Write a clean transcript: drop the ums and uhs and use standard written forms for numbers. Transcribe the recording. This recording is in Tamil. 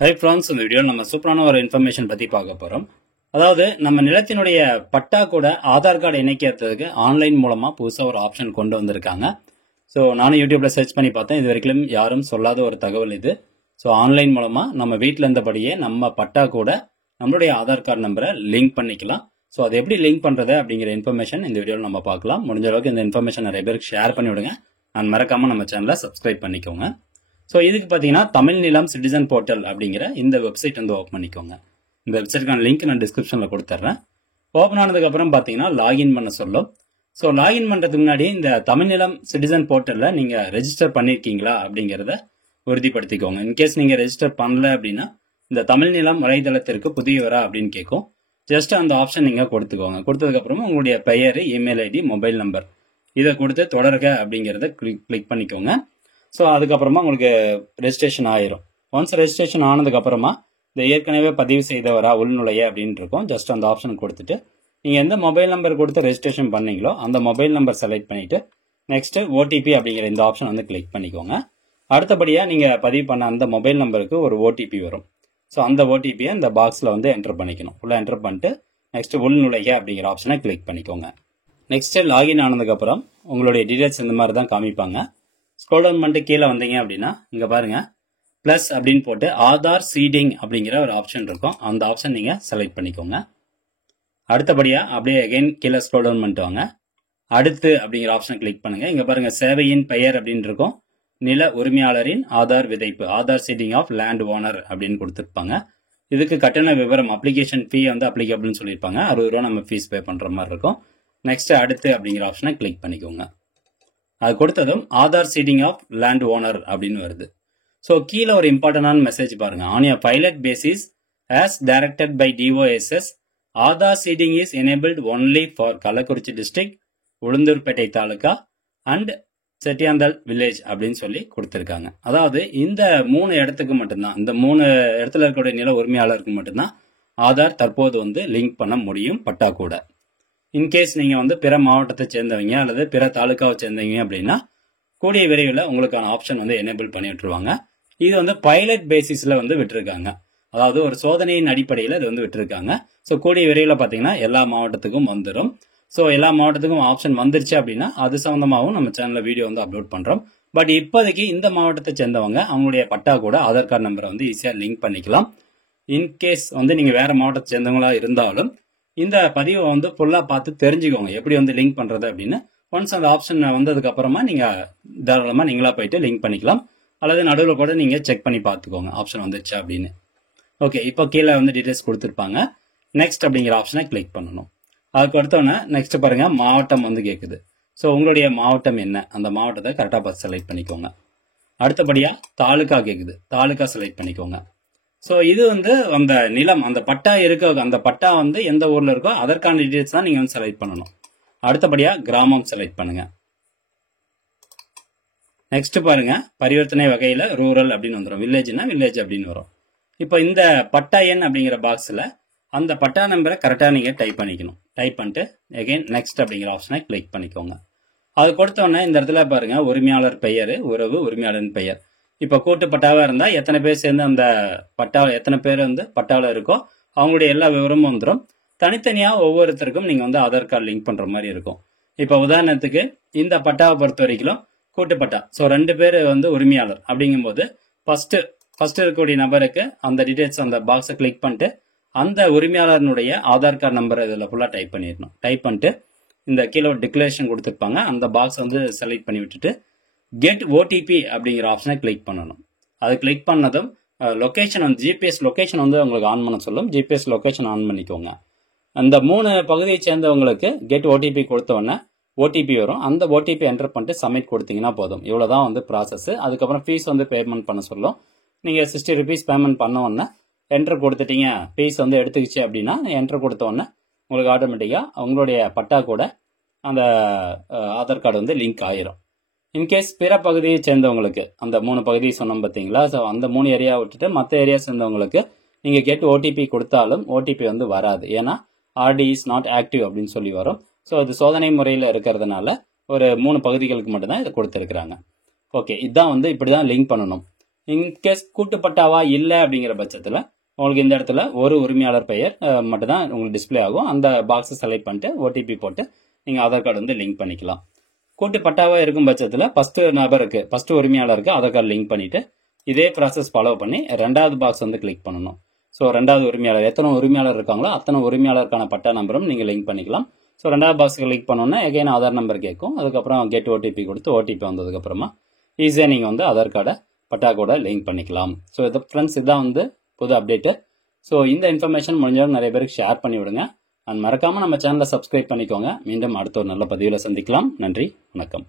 ஹை ஃப்ரெண்ட்ஸ், இந்த வீடியோ நம்ம சூப்பரான ஒரு இன்ஃபர்மேஷன் பற்றி பார்க்க போகிறோம். அதாவது நம்ம நிலத்தினுடைய பட்டா கூட ஆதார் கார்டு இணைக்கிறதுக்கு ஆன்லைன் மூலமாக புதுசாக ஒரு ஆப்ஷன் கொண்டு வந்திருக்காங்க. ஸோ நானும் யூடியூப்பில் சர்ச் பண்ணி பார்த்தேன். இது வரைக்கும் யாரும் சொல்லாத ஒரு தகவல் இது. ஸோ ஆன்லைன் மூலமாக நம்ம வீட்டில் இருந்தபடியே நம்ம பட்டா கூட நம்மளுடைய ஆதார் கார்டு நம்பரை லிங்க் பண்ணிக்கலாம். ஸோ அது எப்படி லிங்க் பண்ணுறது அப்படிங்கிற இன்ஃபர்மேஷன் இந்த வீடியோவில் நம்ம பார்க்கலாம். முடிஞ்ச அளவுக்கு இந்த இன்ஃபர்மேஷன் நிறைய பேருக்கு ஷேர் பண்ணி விடுங்க. நான் மறக்காமல் நம்ம சேனலை சப்ஸ்கிரைப் பண்ணிக்கோங்க. ஸோ இதுக்கு பார்த்தீங்கன்னா தமிழ் நிலம் சிட்டிசன் போர்ட்டல் அப்படிங்கிற இந்த வெப்சைட் வந்து ஓப்பன் பண்ணிக்கோங்க. இந்த வெப்சைட்டுக்கான லிங்க் நான் டிஸ்கிரிப்ஷனில் கொடுத்துட்றேன். ஓப்பன் ஆனதுக்கப்புறம் பார்த்தீங்கன்னா லாகின் பண்ண சொல்லும். ஸோ லாகின் பண்ணுறதுக்கு முன்னாடி இந்த தமிழ் நிலம் சிட்டிசன் போர்ட்டலில் நீங்கள் ரெஜிஸ்டர் பண்ணியிருக்கீங்களா அப்படிங்கிறத உறுதிப்படுத்திக்கோங்க. இன்கேஸ் நீங்கள் ரெஜிஸ்டர் பண்ணல அப்படின்னா இந்த தமிழ் நிலம் வலைதளத்திற்கு புதியவரா அப்படின்னு கேட்கும். ஜஸ்ட் அந்த ஆப்ஷன் நீங்கள் கொடுத்துக்கோங்க. கொடுத்ததுக்கப்புறமா உங்களுடைய பெயர், இமெயில் ஐடி, மொபைல் நம்பர் இதை கொடுத்து தொடர்க அப்படிங்கிறத கிளிக் பண்ணிக்கோங்க. ஸோ அதுக்கப்புறமா உங்களுக்கு ரெஜிஸ்ட்ரேஷன் ஆயிரும். ஒன்ஸ் ரெஜிஸ்ட்ரேஷன் ஆனதுக்கப்புறமா இந்த ஏற்கனவே பதிவு செய்தவரா உள்நுழைய அப்படின்னு இருக்கும். ஜஸ்ட் அந்த ஆப்ஷன் கொடுத்துட்டு நீங்கள் எந்த மொபைல் நம்பர் கொடுத்து ரெஜிஸ்ட்ரேஷன் பண்ணீங்களோ அந்த மொபைல் நம்பர் செலக்ட் பண்ணிவிட்டு நெக்ஸ்ட்டு ஓடிபி அப்படிங்கிற இந்த ஆப்ஷன் வந்து கிளிக் பண்ணிக்கோங்க. அடுத்தபடியாக நீங்கள் பதிவு பண்ண அந்த மொபைல் நம்பருக்கு ஒரு ஓடிபி வரும். ஸோ அந்த ஓடிபியை இந்த பாக்ஸில் வந்து என்டர் பண்ணிக்கணும். உள்ளே என்டர் பண்ணிட்டு நெக்ஸ்ட்டு உள்நுழைய அப்படிங்கிற ஆப்ஷனை கிளிக் பண்ணிக்கோங்க. நெக்ஸ்ட்டு லாகின் ஆனதுக்கப்புறம் உங்களுடைய டீடைல்ஸ் இந்த மாதிரி தான் காமிப்பாங்க. ஸ்க்ரோல் டவுன் பண்ணிட்டு கீழே வந்தீங்க அப்படின்னா இங்கே பாருங்க ப்ளஸ் அப்படின்னு போட்டு ஆதார் சீடிங் அப்படிங்கிற ஒரு ஆப்ஷன் இருக்கும். அந்த ஆப்ஷன் நீங்கள் செலக்ட் பண்ணிக்கோங்க. அடுத்தபடியாக அப்படியே அகைன் கீழே ஸ்க்ரோல் டவுன் பண்ணிட்டு வாங்க. அடுத்து அப்படிங்கிற ஆப்ஷன் கிளிக் பண்ணுங்க. இங்கே பாருங்க சேவையின் பெயர் அப்படின்னு இருக்கும். நில உரிமையாளரின் ஆதார் விதைப்பு, Aadhaar seeding of land owner அப்படின்னு கொடுத்துருப்பாங்க. இதுக்கு கட்டண விவரம், அப்ளிகேஷன் ஃபீ வந்து அப்ளிகபிள்னு சொல்லியிருப்பாங்க. 60 ரூபா நம்ம ஃபீஸ் பே பண்ணுற மாதிரி இருக்கும். நெக்ஸ்ட் அடுத்து அப்படிங்கிற ஆப்ஷனை கிளிக் பண்ணிக்கோங்க. அது கொடுத்ததும் Aadhaar seeding of land owner அப்படின்னு வருது. ஸோ கீழே ஒரு இம்பார்ட்டன்டான மெசேஜ் பாருங்க. On a pilot basis as directed by DOSS Aadhaar seeding is enabled only for Kallakurichi district, Ulundurpet taluk and Chettiyanthal village அப்படின்னு சொல்லி கொடுத்துருக்காங்க. அதாவது இந்த 3 இடத்துக்கு மட்டும்தான், இந்த 3 இடத்துல இருக்கக்கூடிய நில உரிமையாளருக்கு மட்டும்தான் ஆதார் தற்போது வந்து லிங்க் பண்ண முடியும் பட்டா கூட. இன்கேஸ் நீங்கள் வந்து பிற மாவட்டத்தை சேர்ந்தவங்க அல்லது பிற தாலுக்காவை சேர்ந்தவங்க அப்படின்னா கூடிய விரைவில் உங்களுக்கான ஆப்ஷன் வந்து எனேபிள் பண்ணி விட்டுருவாங்க. இது வந்து பைலட் பேசிஸில் வந்து விட்டுருக்காங்க. அதாவது ஒரு சோதனையின் அடிப்படையில் இது வந்து விட்டுருக்காங்க. ஸோ கூடிய விரைவில் பார்த்தீங்கன்னா எல்லா மாவட்டத்துக்கும் வந்துடும். ஸோ எல்லா மாவட்டத்துக்கும் ஆப்ஷன் வந்துருச்சு அப்படின்னா அது சம்மந்தமாகவும் நம்ம சேனலில் வீடியோ வந்து அப்லோட் பண்ணுறோம். பட் இப்போதைக்கு இந்த மாவட்டத்தை சேர்ந்தவங்க அவங்களுடைய பட்டா கூட ஆதார் கார்டு நம்பரை வந்து ஈஸியாக லிங்க் பண்ணிக்கலாம். இன்கேஸ் வந்து நீங்கள் வேறு மாவட்டத்தை சேர்ந்தவங்களா இருந்தாலும் இந்த பதிவை வந்து ஃபுல்லாக பார்த்து தெரிஞ்சுக்கோங்க எப்படி வந்து லிங்க் பண்ணுறது அப்படின்னு. ஒன்ஸ் அந்த ஆப்ஷன் வந்ததுக்கு அப்புறமா நீங்கள் தாராளமாக நீங்களா போயிட்டு லிங்க் பண்ணிக்கலாம். அல்லது நடுவில் கூட நீங்கள் செக் பண்ணி பார்த்துக்கோங்க ஆப்ஷன் வந்துருச்சு அப்படின்னு. ஓகே, இப்போ கீழே வந்து டீட்டெயில்ஸ் கொடுத்துருப்பாங்க. நெக்ஸ்ட் அப்படிங்கிற ஆப்ஷனை கிளிக் பண்ணணும். அதுக்கு அடுத்தோன்னே நெக்ஸ்ட் பாருங்கள் மாவட்டம் வந்து கேட்குது. ஸோ உங்களுடைய மாவட்டம் என்ன, அந்த மாவட்டத்தை கரெக்டாக பார்த்து செலக்ட் பண்ணிக்கோங்க. அடுத்தபடியாக தாலுக்கா கேட்குது, தாலுக்கா செலக்ட் பண்ணிக்கோங்க. ஸோ இது வந்து அந்த நிலம், அந்த பட்டா இருக்க, அந்த பட்டா வந்து எந்த ஊரில் இருக்கோ அதற்கான டீட்டெயில்ஸ் தான் நீங்கள் வந்து செலக்ட் பண்ணணும். அடுத்தபடியாக கிராமம் செலக்ட் பண்ணுங்க. நெக்ஸ்ட் பாருங்க பரிவர்த்தனை வகையில் ரூரல் அப்படின்னு வந்துடும், வில்லேஜ்னா வில்லேஜ் அப்படின்னு வரும். இப்போ இந்த பட்டா எண் அப்படிங்கிற பாக்ஸில் அந்த பட்டா நம்பரை கரெக்டாக நீங்கள் டைப் பண்ணிக்கணும். டைப் பண்ணிட்டு அகைன் நெக்ஸ்ட் அப்படிங்கிற ஆப்ஷனை கிளிக் பண்ணிக்கோங்க. அது கொடுத்தோன்னே இந்த இடத்துல பாருங்க உரிமையாளர் பெயர், உறவு, உரிமையாளரின் பெயர். இப்போ கூட்டு பட்டாவாக இருந்தால் எத்தனை பேர் சேர்ந்து அந்த பட்டா, எத்தனை பேர் வந்து பட்டாவில் இருக்கோ அவங்களுடைய எல்லா விவரமும் வந்துடும். தனித்தனியாக ஒவ்வொருத்தருக்கும் நீங்கள் வந்து ஆதார் கார்டு லிங்க் பண்ணுற மாதிரி இருக்கும். இப்போ உதாரணத்துக்கு இந்த பட்டாவை பொறுத்த வரைக்கும் கூட்டு பட்டா, ஸோ 2 பேர் வந்து உரிமையாளர் அப்படிங்கும்போது ஃபர்ஸ்ட் இருக்கக்கூடிய நபருக்கு அந்த டீட்டெயில்ஸ், அந்த பாக்ஸை கிளிக் பண்ணிட்டு அந்த உரிமையாளருடைய ஆதார் கார்டு நம்பர் இதில் ஃபுல்லாக டைப் பண்ணிடணும். டைப் பண்ணிட்டு இந்த கீழே ஒரு டிக்ளரேஷன் கொடுத்துருப்பாங்க, அந்த பாக்ஸ் வந்து செலக்ட் பண்ணி விட்டுட்டு கெட் ஓடிபி அப்படிங்கிற ஆப்ஷனை கிளிக் பண்ணணும். அது கிளிக் பண்ணதும் லொக்கேஷன் வந்து ஜிபிஎஸ் லொக்கேஷன் வந்து உங்களுக்கு ஆன் பண்ண சொல்லும். ஜிபிஎஸ் லொக்கேஷன் ஆன் பண்ணிக்கோங்க. அந்த 3 பகுதியை சேர்ந்தவங்களுக்கு கெட் ஓடிபி கொடுத்தோன்னே ஓடிபி வரும். அந்த ஓடிபி என்டர் பண்ணிட்டு சப்மிட் கொடுத்தீங்கன்னா போதும். இவ்வளோ தான் வந்து ப்ராசஸ். அதுக்கப்புறம் ஃபீஸ் வந்து பேமெண்ட் பண்ண சொல்லும். நீங்கள் 60 ருபீஸ் பேமெண்ட் பண்ண உடனே என்டர் கொடுத்துட்டீங்க, ஃபீஸ் வந்து எடுத்துக்கிச்சு அப்படின்னா என்டர் கொடுத்த உடனே உங்களுக்கு ஆட்டோமேட்டிக்காக உங்களுடைய பட்டா கூட அந்த ஆதார் கார்டு வந்து லிங்க் ஆயிரும். இன்கேஸ் பிற பகுதியை சேர்ந்தவங்களுக்கு அந்த 3 பகுதியை சொன்னோம் பார்த்தீங்களா, ஸோ அந்த 3 ஏரியா விட்டுட்டு மற்ற ஏரியா சேர்ந்தவங்களுக்கு நீங்கள் கெட் ஓடிபி கொடுத்தாலும் ஓடிபி வந்து வராது. ஏன்னா ஆர்டி இஸ் நாட் ஆக்டிவ் அப்படின்னு சொல்லி வரும். ஸோ இது சோதனை முறையில் இருக்கிறதுனால ஒரு 3 பகுதிகளுக்கு மட்டும்தான் இதை கொடுத்துருக்குறாங்க. ஓகே, இதுதான் வந்து இப்படி தான் லிங்க் பண்ணணும். இன்கேஸ் கூட்டுப்பட்டாவா இல்லை அப்படிங்கிற பட்சத்தில் உங்களுக்கு இந்த இடத்துல ஒரு உரிமையாளர் பெயர் மட்டும் தான் உங்களுக்கு டிஸ்பிளே ஆகும். அந்த பாக்ஸை செலக்ட் பண்ணிட்டு ஓடிபி போட்டு நீங்கள் ஆதார் கார்டு வந்து லிங்க் பண்ணிக்கலாம். கூட்டுப்பட்டாவா இருக்கும் பட்சத்தில் ஃபர்ஸ்ட் உரிமையாளருக்கு ஆதார் கார்டு லிங்க் பண்ணிட்டு இதே ப்ராசஸ் ஃபாலோ பண்ணி ரெண்டாவது பாக்ஸ் வந்து கிளிக் பண்ணணும். ஸோ ரெண்டாவது உரிமையாளர் எத்தனை உரிமையாளர் இருக்காங்களோ அத்தனை உரிமையாளருக்கான பட்டா நம்பரும் நீங்கள் லிங்க் பண்ணிக்கலாம். ஸோ ரெண்டாவது பாக்ஸ் கிளிக் பண்ணோன்னா எகைன் ஆதார் நம்பர் கேட்கும். அதுக்கப்புறம் கெட் ஓடிபி கொடுத்து ஓடிபி வந்ததுக்கப்புறமா ஈஸியாக நீங்கள் வந்து ஆதார் கார்டை பட்டா கூட லிங்க் பண்ணிக்கலாம். ஸோ இது ஃப்ரெண்ட்ஸ், இதுதான் வந்து புது அப்டேட்டு. ஸோ இந்த இன்ஃபர்மேஷன் முடிஞ்சவரை நிறைய பேருக்கு ஷேர் பண்ணி விடுங்க. அண்ட் மறக்காமல் நம்ம சேனலை சப்ஸ்கிரைப் பண்ணிக்கோங்க. மீண்டும் அடுத்த ஒரு நல்ல பதிவில் சந்திக்கலாம். நன்றி, வணக்கம்.